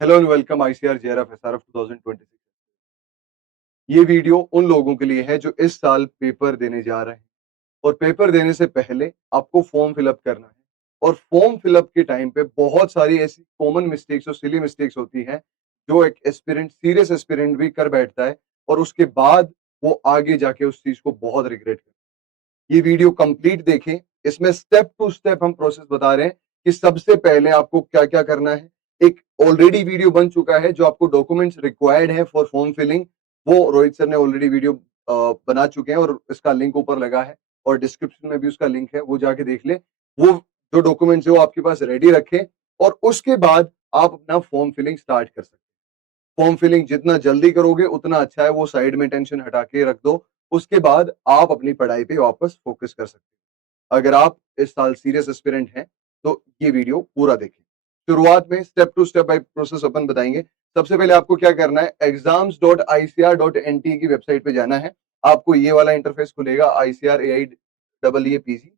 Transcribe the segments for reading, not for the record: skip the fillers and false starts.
Hello and welcome ICR JRF SRF 2026। ये video उन लोगों के लिए है जो इस साल पेपर देने जा रहे हैं और पेपर देने से पहले आपको फॉर्म फिलअप करना है। और फॉर्म फिलअप के टाइम पे बहुत सारी ऐसी कॉमन मिस्टेक्स और सिली मिस्टेक्स होती हैं जो एक एस्पिरेंट सीरियस एस्पिरेंट भी कर बैठता है और उसके बाद वो आगे जाके उस चीज को बहुत रिग्रेट करता है। ये वीडियो कंप्लीट देखें। इसमें स्टेप टू स्टेप हम प्रोसेस बता रहे हैं कि सबसे पहले आपको क्या क्या करना है। एक ऑलरेडी वीडियो बन चुका है जो आपको डॉक्यूमेंट्स रिक्वायर्ड है फॉर फॉर्म फिलिंग, वो रोहित सर ने ऑलरेडी वीडियो बना चुके हैं और इसका लिंक ऊपर लगा है और डिस्क्रिप्शन में भी उसका लिंक है, वो जाके देख ले। वो जो डॉक्यूमेंट्स है वो आपके पास रेडी रखें और उसके बाद आप अपना फॉर्म फिलिंग स्टार्ट कर सकते हैं। फॉर्म फिलिंग जितना जल्दी करोगे उतना अच्छा है, वो साइड में टेंशन हटा के रख दो। उसके बाद आप अपनी पढ़ाई पे वापस फोकस कर सकते हो। अगर आप इस साल सीरियस एस्पिरेंट हैं तो ये वीडियो पूरा देखें। शुरुआत में step to step by process अपन बताएंगे। सबसे पहले आपको क्या करना है, exams.icr.nt की वेबसाइट पे जाना है। आपको ये वाला इंटरफेस खुलेगा, ICR A I double E PG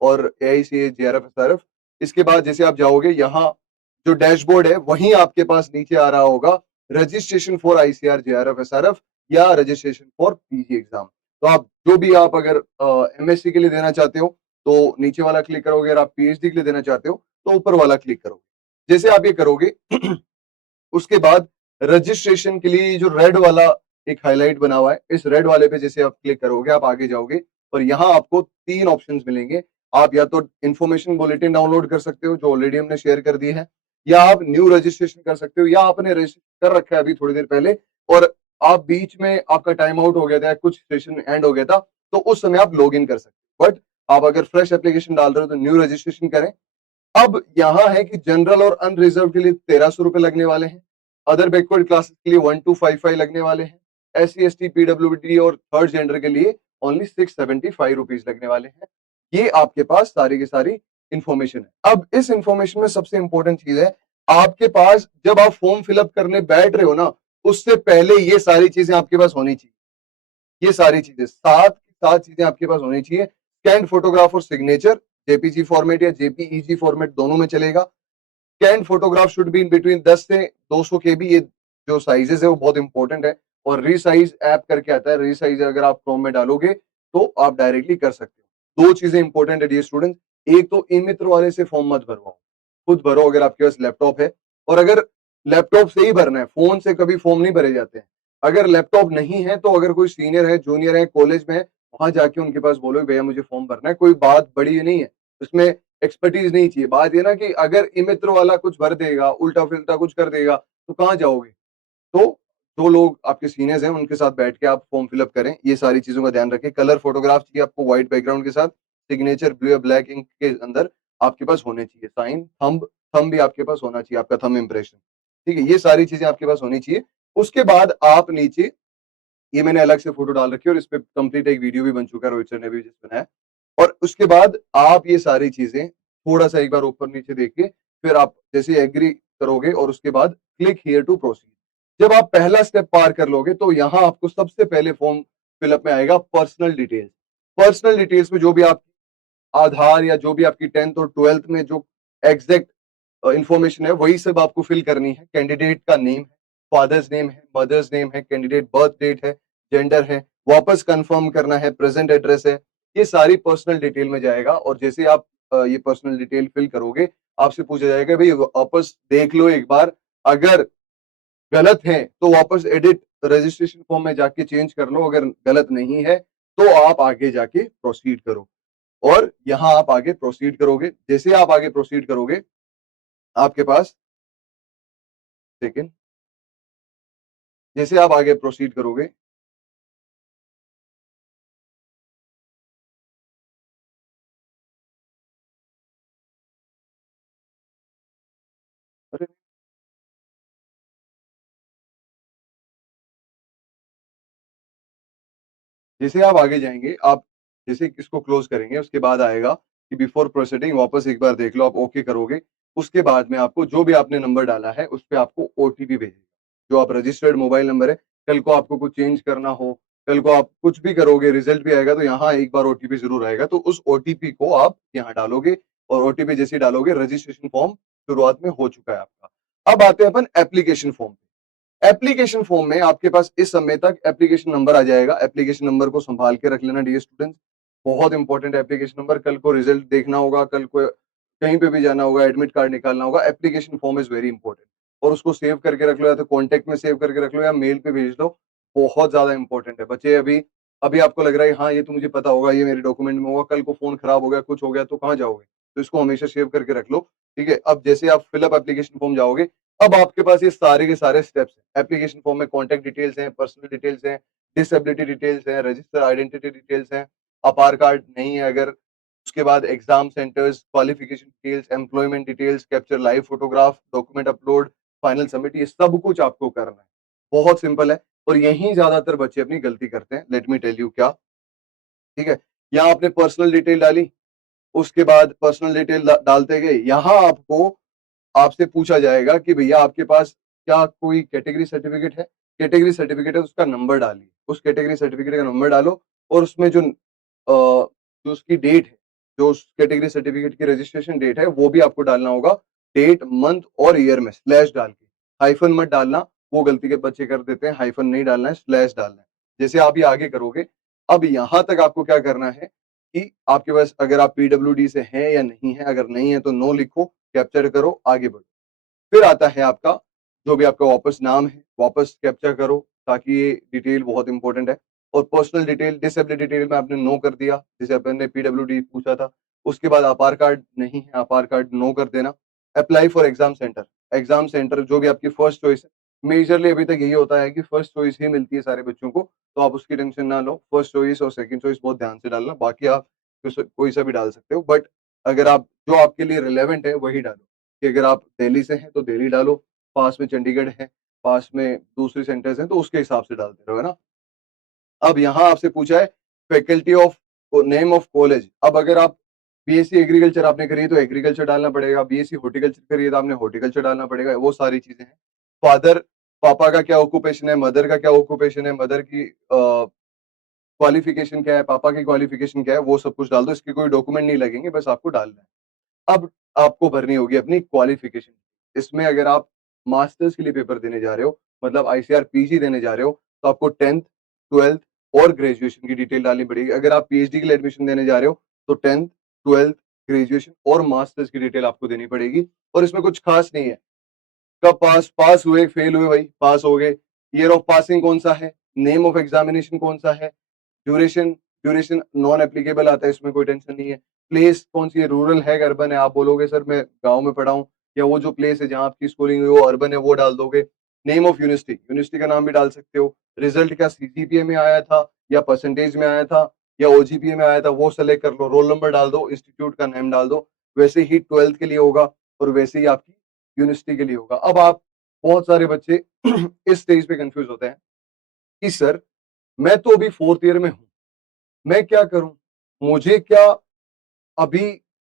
और A I C J R F S R F. इसके बाद जैसे आप जाओगे, यहाँ जो डैशबोर्ड है वहीं आपके पास नीचे आ रहा होगा registration for ICR J R F S R F या रजिस्ट्रेशन फॉर पीजी एग्जाम। तो आप जो भी आप अगर एमएससी के लिए देना चाहते हो तो नीचे वाला क्लिक करोगे, अगर आप पीएचडी के लिए देना चाहते हो तो ऊपर वाला क्लिक करोगे। जैसे आप ये करोगे उसके बाद रजिस्ट्रेशन के लिए जो रेड वाला एक हाईलाइट बना हुआ है, इस रेड वाले पे जैसे आप क्लिक करोगे आप आगे जाओगे और यहाँ आपको तीन ऑप्शंस मिलेंगे। आप या तो इन्फॉर्मेशन बुलेटिन डाउनलोड कर सकते हो जो ऑलरेडी हमने शेयर कर दी है, या आप न्यू रजिस्ट्रेशन कर सकते हो, या आपने रजिस्टर कर रखा है अभी थोड़ी देर पहले और आप बीच में आपका टाइम आउट हो गया था, कुछ सेशन एंड हो गया था, तो उस समय आप लॉग इन कर सकते हो। बट आप अगर फ्रेश एप्लीकेशन डाल रहे हो तो न्यू रजिस्ट्रेशन करें। अब यहाँ है कि जनरल और अनरिजर्व के लिए 1300 रुपए लगने वाले हैं, अदर बैकवर्ड क्लासेस के लिए 1255 लगने वाले हैं, SC ST PWD और थर्ड जेंडर के लिए ओनली 675 रुपीज लगने वाले हैं। ये आपके पास सारी की सारी इंफॉर्मेशन है। अब इस इंफॉर्मेशन में सबसे इंपॉर्टेंट चीज है, आपके पास जब आप फॉर्म फिलअप करने बैठ रहे हो ना, उससे पहले ये सारी चीजें आपके पास होनी चाहिए। ये सारी चीजें सात सात चीजें आपके पास होनी चाहिए। स्कैन फोटोग्राफ और सिग्नेचर, जेपीजी फॉर्मेट या जेपीईजी फॉर्मेट दोनों में चलेगा। Scan photograph should be in between 10 से 200 केबी। ये जो साइजेस है वो बहुत इंपॉर्टेंट है। और रीसाइज ऐप करके आता है, रीसाइज अगर आप क्रोम में डालोगे तो आप डायरेक्टली कर सकते हो। दो चीजें इंपॉर्टेंट है डियर स्टूडेंट, एक तो ई मित्र वाले से फॉर्म मत भरवाओ, खुद भरो अगर आपके पास लैपटॉप है। और अगर लैपटॉप से ही भरना है, फोन से कभी फॉर्म नहीं भरे जाते हैं। अगर लैपटॉप नहीं है तो अगर कोई सीनियर है, जूनियर है, कॉलेज में है, वहां जाके उनके पास बोलो भैया मुझे फॉर्म भरना है। कोई बात बड़ी नहीं है उसमें, एक्सपर्टीज नहीं चाहिए। बात ये ना कि अगर ई मित्र वाला कुछ भर देगा, उल्टा फिल्टा कुछ कर देगा तो कहाँ जाओगे। तो जो लोग आपके सीनियर्स हैं उनके साथ बैठ के आप फॉर्म फिलअप करें। ये सारी चीजों का ध्यान रखें। कलर फोटोग्राफ चाहिए आपको व्हाइट बैकग्राउंड के साथ, सिग्नेचर ब्लू या ब्लैक इंक के अंदर आपके पास होने चाहिए, साइन थंब, थंब भी आपके पास होना चाहिए, आपका थंब इंप्रेशन। ठीक है, ये सारी चीजें आपके पास होनी चाहिए। उसके बाद आप नीचे, ये मैंने अलग से फोटो डाल रखी है और इस पे कंप्लीट एक वीडियो भी बन चुका है, रोहित सर ने भी जिस बनाया। और उसके बाद आप ये सारी चीजें थोड़ा सा एक बार ऊपर नीचे देख के फिर आप जैसे एग्री करोगे और उसके बाद क्लिक हियर टू प्रोसीड। जब आप पहला स्टेप पार कर लोगे तो यहाँ आपको सबसे पहले फॉर्म फिलअप में आएगा पर्सनल डिटेल्स। पर्सनल डिटेल्स में जो भी आप आधार या जो भी आपकी 10th और 12th में जो एग्जैक्ट इंफॉर्मेशन है वही सब आपको फिल करनी है। कैंडिडेट का नेम है, फादर्स नेम है, मदर्स नेम है, कैंडिडेट बर्थ डेट है, जेंडर है, वापस कंफर्म करना है, प्रेजेंट एड्रेस है। ये सारी पर्सनल डिटेल में जाएगा और जैसे आप ये पर्सनल डिटेल फिल करोगे आपसे पूछा जाएगा भाई वापस देख लो एक बार, अगर गलत है तो वापस एडिट रजिस्ट्रेशन फॉर्म में जाके चेंज कर लो, अगर गलत नहीं है तो आप आगे जाके प्रोसीड करो। और यहाँ आप आगे प्रोसीड करोगे, जैसे आप आगे प्रोसीड करोगे आपके पास, सेकेंड, जैसे आप आगे प्रोसीड करोगे, अरे जैसे आप आगे जाएंगे, आप जैसे इसको क्लोज करेंगे उसके बाद आएगा कि बिफोर प्रोसीडिंग वापस एक बार देख लो, आप ओके करोगे। उसके बाद में आपको जो भी आपने नंबर डाला है उस पर आपको ओटीपी भेजेगा, जो आप रजिस्टर्ड मोबाइल नंबर है। कल को आपको कुछ चेंज करना हो, कल को आप कुछ भी करोगे, रिजल्ट भी आएगा तो यहाँ एक बार ओटीपी जरूर आएगा, तो उस ओटीपी को आप यहाँ डालोगे और ओटीपी जैसे डालोगे रजिस्ट्रेशन फॉर्म शुरुआत में हो चुका है आपका। अब आते हैं अपन एप्लीकेशन फॉर्म। एप्लीकेशन फॉर्म में आपके पास इस समय तक एप्लीकेशन नंबर आ जाएगा। एप्लीकेशन नंबर को संभाल के रख लेना डियर स्टूडेंट्स, बहुत इंपॉर्टेंट एप्लीकेशन नंबर। कल को रिजल्ट देखना होगा, कल को कहीं पे भी जाना होगा, एडमिट कार्ड निकालना होगा, application form is very important. और उसको सेव करके रख लो, या तो कॉन्टेक्ट में सेव करके रख लो या मेल पे भेज दो, बहुत ज्यादा इंपॉर्टेंट है। बच्चे अभी अभी आपको लग रहा है हाँ ये तो मुझे पता होगा, ये मेरे डॉक्यूमेंट में होगा, कल को फोन खराब हो गया, कुछ हो गया तो कहाँ जाओगे? तो इसको हमेशा सेव करके रख लो, ठीक है। अब जैसे आप फिलअप एप्लीकेशन फॉर्म जाओगे, अब आपके पास ये सारे के सारे स्टेप्स हैं। एप्लीकेशन फॉर्म में कॉन्टेक्ट डिटेल्स हैं, पर्सनल डिटेल्स हैं, डिसेबिलिटी डिटेल्स हैं, रजिस्टर आइडेंटिटी डिटेल्स हैं, आधार कार्ड नहीं है अगर, उसके बाद exam centres, qualification details, employment details, capture live photograph, document upload, final submit, ये सब कुछ आपको करना है। बहुत सिंपल है और यही ज्यादातर बच्चे अपनी गलती करते हैं। लेट मी टेल यू क्या, ठीक है। यहाँ आपने पर्सनल डिटेल डाली, उसके बाद पर्सनल डिटेल डालते गए, यहाँ आपको आपसे पूछा जाएगा कि भैया आपके पास क्या कोई कैटेगरी सर्टिफिकेट है? कैटेगरी सर्टिफिकेट है, उसका नंबर डालिए, उस कैटेगरी सर्टिफिकेट का नंबर डालो और उसमें जो उसकी डेट है, जो उस कैटेगरी सर्टिफिकेट की रजिस्ट्रेशन डेट है, वो भी आपको डालना होगा। डेट, मंथ और ईयर में स्लैश डाल के, हाइफन मत डालना, वो गलती के बच्चे कर देते हैं, हाइफन नहीं डालना है, स्लैश डालना है। जैसे आप ये आगे करोगे, अब यहां तक आपको क्या करना है कि आपके पास अगर आप पीडब्ल्यूडी से हैं या नहीं है, अगर नहीं है तो नो लिखो, कैप्चर करो, आगे बढ़ो। फिर आता है आपका जो भी आपका वापस नाम है, वापस कैप्चर करो, ताकि ये डिटेल बहुत इंपॉर्टेंट है। और पर्सनल डिटेल, डिसेबिलिटी डिटेल में आपने नो कर दिया, जैसे आपने पीडब्ल्यूडी पूछा था। उसके बाद आधार कार्ड नहीं है, आधार कार्ड नो कर देना। Apply for exam centre, exam centre जो भी आपकी फर्स्ट चॉइस है, मेजरली अभी तक यही होता है कि फर्स्ट चॉइस ही मिलती है सारे बच्चों को, तो आप उसकी टेंशन ना लो। फर्स्ट चॉइस और सेकंड चॉइस बहुत ध्यान से डालना, बाकी आप कोई सा भी डाल सकते हो, बट अगर आप जो आपके लिए रिलेवेंट है वही डालो। कि अगर आप दिल्ली से हैं तो दिल्ली डालो, पास में चंडीगढ़ है, पास में दूसरी सेंटर्स हैं तो उसके हिसाब से डालते रहो, है ना। अब यहाँ आपसे पूछा है faculty of, name of college. अब अगर आप बीएससी एग्रीकल्चर आपने करी है तो एग्रीकल्चर डालना पड़ेगा, बीएससी हॉर्टिकल्चर करी है तो आपने हॉर्टिकल्चर डालना पड़ेगा, वो सारी चीजें हैं। फादर, पापा का क्या ऑक्यूपेशन है, मदर का क्या ऑक्यूपेशन है, मदर की क्वालिफिकेशन क्या है, पापा की क्वालिफिकेशन क्या है, वो सब कुछ डाल दो। इसके कोई डॉक्यूमेंट नहीं लगेंगे, बस आपको डालना है। अब आपको भरनी होगी अपनी क्वालिफिकेशन। इसमें अगर आप मास्टर्स के लिए पेपर देने जा रहे हो, मतलब आईसीआर पीजी देने जा रहे हो, तो आपको 10th, 12th और ग्रेजुएशन की डिटेल डालनी पड़ेगी। अगर आप पीएचडी के लिए एडमिशन देने जा रहे हो तो 10th, 12th, ग्रेजुएशन और मास्टर्स की डिटेल आपको देनी पड़ेगी। और इसमें कुछ खास नहीं है, कब पास पास हुए, फेल हुए, भाई पास हो गए, ईयर ऑफ पासिंग कौन सा है, नेम ऑफ एग्जामिनेशन कौन सा है, ड्यूरेशन, ड्यूरेशन नॉन एप्लीकेबल आता है, इसमें कोई टेंशन नहीं है। प्लेस कौन सी है, रूरल है, अर्बन है, आप बोलोगे सर मैं गांव में पढ़ा हूँ, या वो जो प्लेस है जहां आपकी स्कूलिंग हुई वो अर्बन है, वो डाल दोगे। नेम ऑफ यूनिवर्सिटी, यूनिवर्सिटी का नाम भी डाल सकते हो। रिजल्ट क्या सीजीपीए में आया था या परसेंटेज में आया था या ओजीपीए में आया था, वो सेलेक्ट कर लो। रोल नंबर डाल दो, इंस्टीट्यूट का नेम डाल दो। वैसे ही 12th के लिए होगा और वैसे ही आपकी यूनिवर्सिटी के लिए होगा। अब आप, बहुत सारे बच्चे इस स्टेज पे कंफ्यूज होते हैं कि सर मैं तो अभी 4th ईयर में हूं, मैं क्या करूं, मुझे क्या अभी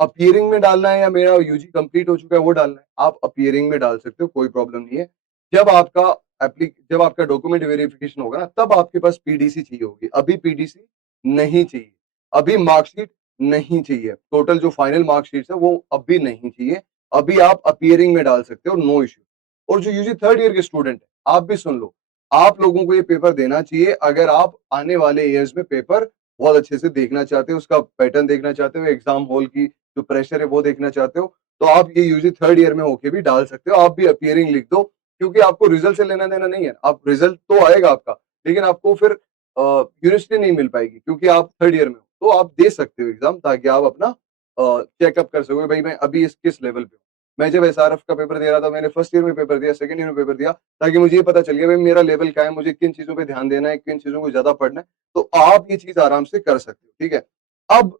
अपीयरिंग में डालना है या मेरा यूजी कंप्लीट हो चुका है वो डालना है? आप अपीयरिंग में डाल सकते हो, कोई प्रॉब्लम नहीं है। जब आपका डॉक्यूमेंट वेरिफिकेशन होगा ना, तब आपके पास पीडीसी चाहिए होगी, अभी पीडीसी नहीं चाहिए, अभी मार्कशीट नहीं चाहिए, टोटल जो फाइनल मार्कशीट है वो अभी नहीं चाहिए। अभी आप अपीयरिंग में डाल सकते हो, नो इश्यू। और जो यूजी 3rd ईयर के स्टूडेंट है, आप भी सुन लो, आप लोगों को ये पेपर देना चाहिए अगर आप आने वाले ईयर्स में पेपर बहुत अच्छे से देखना चाहते हो, उसका पैटर्न देखना चाहते हो, एग्जाम हॉल की जो प्रेशर है वो देखना चाहते हो, तो आप ये यूजी 3rd ईयर में होके भी डाल सकते हो। आप भी अपीयरिंग लिख दो, क्योंकि आपको रिजल्ट से लेना देना नहीं है। आप रिजल्ट तो आएगा आपका, लेकिन आपको फिर यूनिवर्सिटी नहीं मिल पाएगी क्योंकि आप 3rd ईयर में हो। तो आप दे सकते हो एग्जाम, ताकि आप अपना चेकअप कर सको भाई मैं अभी इस किस लेवल पे हूँ। मैं जब एसआरएफ का पेपर दे रहा था, मैंने फर्स्ट ईयर में पेपर दिया, सेकंड ईयर में पेपर दिया, ताकि मुझे ये पता चल गया भाई मेरा लेवल क्या है, मुझे किन चीजों पे ध्यान देना है, किन चीजों को ज्यादा पढ़ना है। तो आप ये चीज आराम से कर सकते हो, ठीक है। अब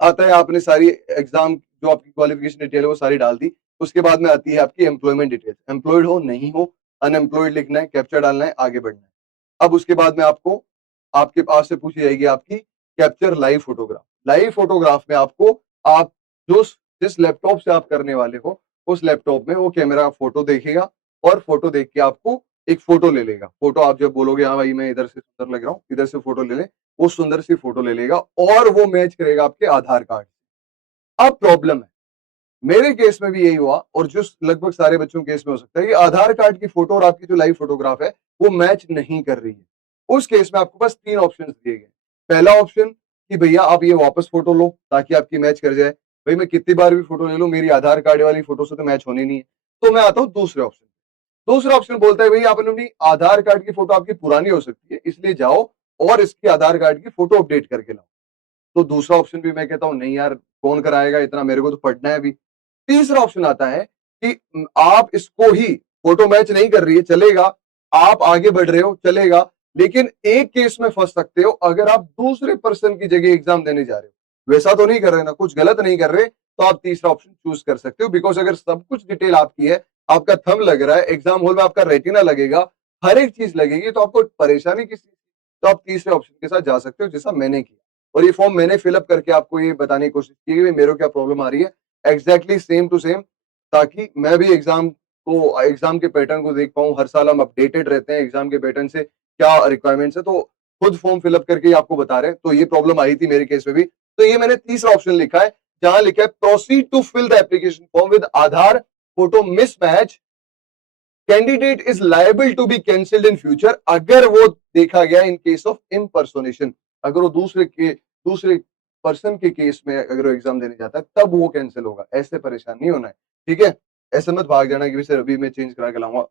आता है, आपने सारी एग्जाम जो आपकी क्वालिफिकेशन डिटेल है वो सारी डाल दी। उसके बाद में आती है आपकी एम्प्लॉयमेंट डिटेल, एम्प्लॉयड हो नहीं हो, अनएम्प्लॉयड लिखना है, कैप्चर डालना है, आगे बढ़ना है। अब उसके बाद में आपको आपके पास से पूछी जाएगी आपकी capture live photograph. Live photograph में आपको, आप जो जिस लैपटॉप से आप करने वाले हो, उस लैपटॉप में वो कैमरा फोटो देखेगा और फोटो देख के आपको एक फोटो ले लेगा। फोटो आप जब बोलोगे हाँ भाई मैं इधर से सुंदर लग रहा हूँ, इधर से फोटो ले ले, वो सुंदर सी फोटो ले लेगा और वो मैच करेगा आपके आधार कार्ड। अब प्रॉब्लम है, मेरे केस में भी यही हुआ और जो लगभग सारे बच्चों के केस में हो सकता है कि आधार कार्ड की फोटो और आपकी जो लाइव फोटोग्राफ है वो मैच नहीं कर रही है। उस केस में आपको बस 3 ऑप्शंस दिए गए। पहला ऑप्शन कि भैया आप ये वापस फोटो लो ताकि आपकी मैच कर जाए। भाई मैं कितनी बार भी फोटो ले लूं, मेरी आधार कार्ड वाली फोटो से तो मैच होनी नहीं है। तो मैं आता हूँ दूसरे ऑप्शन। दूसरा ऑप्शन बोलता है भैया आपने अपनी आधार कार्ड की फोटो आपकी पुरानी हो सकती है, इसलिए जाओ और इसकी आधार कार्ड की फोटो अपडेट करके लाओ। तो दूसरा ऑप्शन भी मैं कहता हूँ नहीं यार, कौन कराएगा इतना, मेरे को तो पढ़ना है अभी। तीसरा ऑप्शन आता है कि आप इसको ही, फोटो मैच नहीं कर रही है चलेगा, आप आगे बढ़ रहे हो चलेगा, लेकिन एक केस में फंस सकते हो अगर आप दूसरे पर्सन की जगह एग्जाम देने जा रहे हो। वैसा तो नहीं कर रहे ना, कुछ गलत नहीं कर रहे, तो आप तीसरा ऑप्शन चूज कर सकते हो। बिकॉज अगर सब कुछ डिटेल आपकी है, आपका थंब लग रहा है, एग्जाम हॉल में आपका रेटिना लगेगा, हर एक चीज लगेगी, तो आपको परेशानी किसी, तो आप तीसरे ऑप्शन के साथ जा सकते हो जैसा मैंने किया। और ये फॉर्म मैंने फिलअप करके आपको ये बताने की कोशिश की है मेरे को क्या प्रॉब्लम आ रही है, एग्जैक्टली सेम टू सेम, ताकि मैं भी एग्जाम के पैटर्न को देख पाऊं। हर साल हम अपडेटेड रहते हैं एग्जाम के पैटर्न से, क्या रिक्वायरमेंट्स है, तो खुद फॉर्म फिलअप करके ही आपको बता रहे हैं। तो ये प्रॉब्लम आई थी मेरे केस में भी, तो ये मैंने तीसरा ऑप्शन लिखा है जहां लिखा है proceed to fill the application form with Aadhaar photo mismatch, candidate is liable to be cancelled in future. अगर वो देखा गया इन केस ऑफ इम्पर्सोनेशन, अगर वो दूसरे पर्सन के केस में अगर वो एग्जाम देने जाता है तब वो कैंसिल होगा। ऐसे परेशान नहीं होना है, ठीक है। ऐसे मत भाग जाना कि सर अभी मैं चेंज करा के लाऊंगा,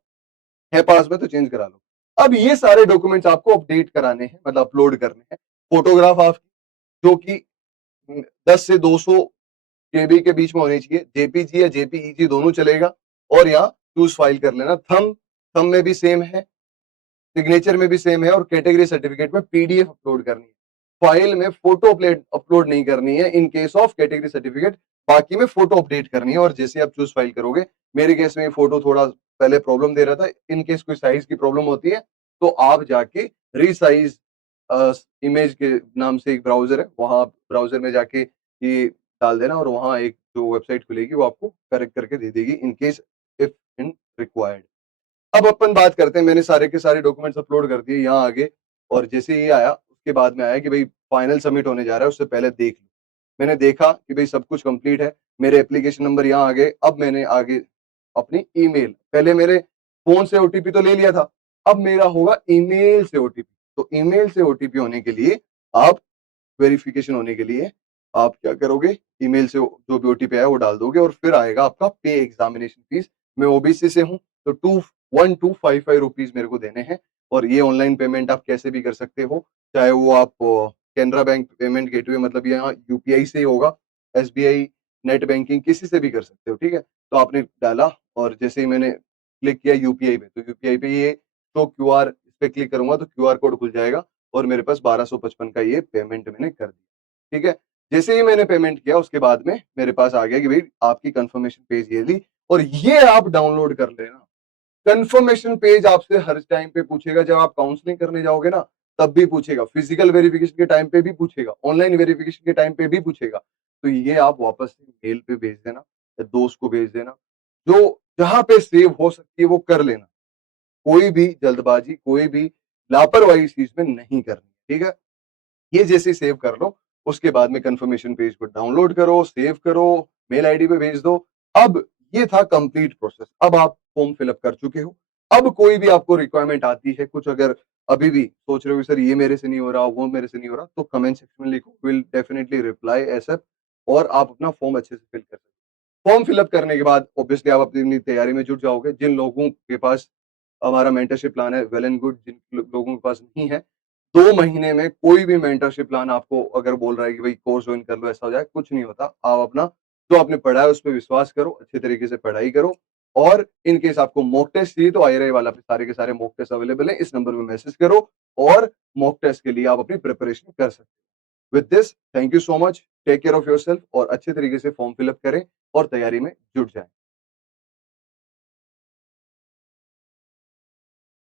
है पास में तो चेंज करा लो। अब ये सारे डॉक्यूमेंट्स आपको अपडेट कराने हैं, मतलब अपलोड करने हैं। फोटोग्राफ आपकी जो कि 10 से 200 केबी के बीच में होनी चाहिए, जेपीजी या जेपीईजी दोनों चलेगा। और यहाँ चूज फाइल कर लेना। थंब में भी सेम है, सिग्नेचर में भी सेम है, और कैटेगरी सर्टिफिकेट में पीडीएफ अपलोड करनी है। फाइल में फोटो अपलोड नहीं करनी है in case of category certificate, बाकी में फोटो अपडेट करनी है। और जैसे आप चूज फाइल करोगे, मेरे केस में फोटो थोड़ा पहले प्रॉब्लम दे रहा था, इन केस कोई साइज की प्रॉब्लम होती है तो आप जाके रीसाइज इमेज के नाम से एक ब्राउजर है, वहां ब्राउजर में जाके ये डाल देना और वहां एक जो वेबसाइट खुलेगी वो आपको करेक्ट करके दे देगी in case if in required. अब अपन बात करते हैं, मैंने सारे के सारे डॉक्यूमेंट्स अपलोड कर दिए यहाँ आगे, और जैसे ये आया उसके बाद में आया कि भाई फाइनल सबमिट होने जा रहा है, उससे पहले देख लो। मैंने देखा कि भाई सब कुछ कंप्लीट है, मेरे एप्लीकेशन नंबर यहाँ आ गए। अब मैंने आगे अपनी ईमेल, पहले मेरे फोन से ओटीपी तो ले लिया था, अब मेरा होगा ईमेल से ओटीपी। तो ईमेल से ओटीपी होने के लिए आप, वेरिफिकेशन होने के लिए आप क्या करोगे, ईमेल से जो भी ओटीपी आया वो डाल दोगे और फिर आएगा आपका पे एग्जामिनेशन फीस। मैं ओबीसी से हूँ तो 1255 रुपीज मेरे को देने हैं। और ये ऑनलाइन पेमेंट आप कैसे भी कर सकते हो, चाहे वो आप कैनरा बैंक पेमेंट गेटवे, मतलब यहाँ यूपीआई से ही होगा, एसबीआई नेट बैंकिंग किसी से भी कर सकते हो, ठीक है। तो आपने डाला और जैसे ही मैंने क्लिक किया यूपीआई पे, तो यूपीआई पे ये तो क्यूआर, इस पे क्लिक करूंगा तो क्यूआर कोड खुल जाएगा और मेरे पास 1255 का ये पेमेंट मैंने कर दिया, ठीक है। जैसे ही मैंने पेमेंट किया उसके बाद में मेरे पास आ गया कि भाई आपकी कंफर्मेशन पेज ये ली, और ये आप डाउनलोड कर लेना। कंफर्मेशन पेज आपसे हर टाइम पे पूछेगा, जब आप काउंसलिंग करने जाओगे ना तब भी पूछेगा, फिजिकल वेरिफिकेशन के टाइम पे भी पूछेगा, ऑनलाइन वेरिफिकेशन के टाइम पे भी पूछेगा। तो ये आप वापस से मेल पे भेज देना या दोस्त को भेज देना, जो जहां पे सेव हो सकती है वो कर लेना। कोई भी जल्दबाजी, कोई भी लापरवाही इस चीज में नहीं करनी, ठीक है। ये जैसे सेव कर लो, उसके बाद में कंफर्मेशन पेज को डाउनलोड करो, सेव करो, मेल आईडी पे भेज दो। अब ये था कंप्लीट प्रोसेस, अब आप फॉर्म फिलअप कर चुके हो। अब कोई भी आपको रिक्वायरमेंट आती है, कुछ अगर अभी भी सोच रहे हो सर ये मेरे से नहीं हो रहा, वो मेरे से नहीं हो रहा, तो कमेंट सेक्शन में लिखो, विल डेफिनेटली रिप्लाई एसएप, और आप अपना फॉर्म अच्छे से फिल कर सकते हो। फॉर्म फिलअप करने के बाद ऑब्वियसली आप अपनी तैयारी में जुट जाओगे। जिन लोगों के पास हमारा मेंटरशिप प्लान है, वेल एंड गुड। जिन लोगों के पास नहीं है, 2 महीने में कोई भी मेंटरशिप प्लान आपको अगर बोल रहा है कि भाई कोर्स ज्वाइन कर लो ऐसा हो जाए, कुछ नहीं होता। आप अपना जो आपने पढ़ा है उस पर विश्वास करो, अच्छे तरीके से पढ़ाई करो। और इन केस आपको मॉक टेस्ट चाहिए तो आईआरआई वाला पे सारे के सारे मॉक टेस्ट अवेलेबल है, इस नंबर पे मैसेज करो और मॉक टेस्ट के लिए आप अपनी प्रिपरेशन कर सकते हो। With this, thank you so much, take care of yourself और अच्छे तरीके से फॉर्म फिलअप करें और तैयारी में जुट जाएं।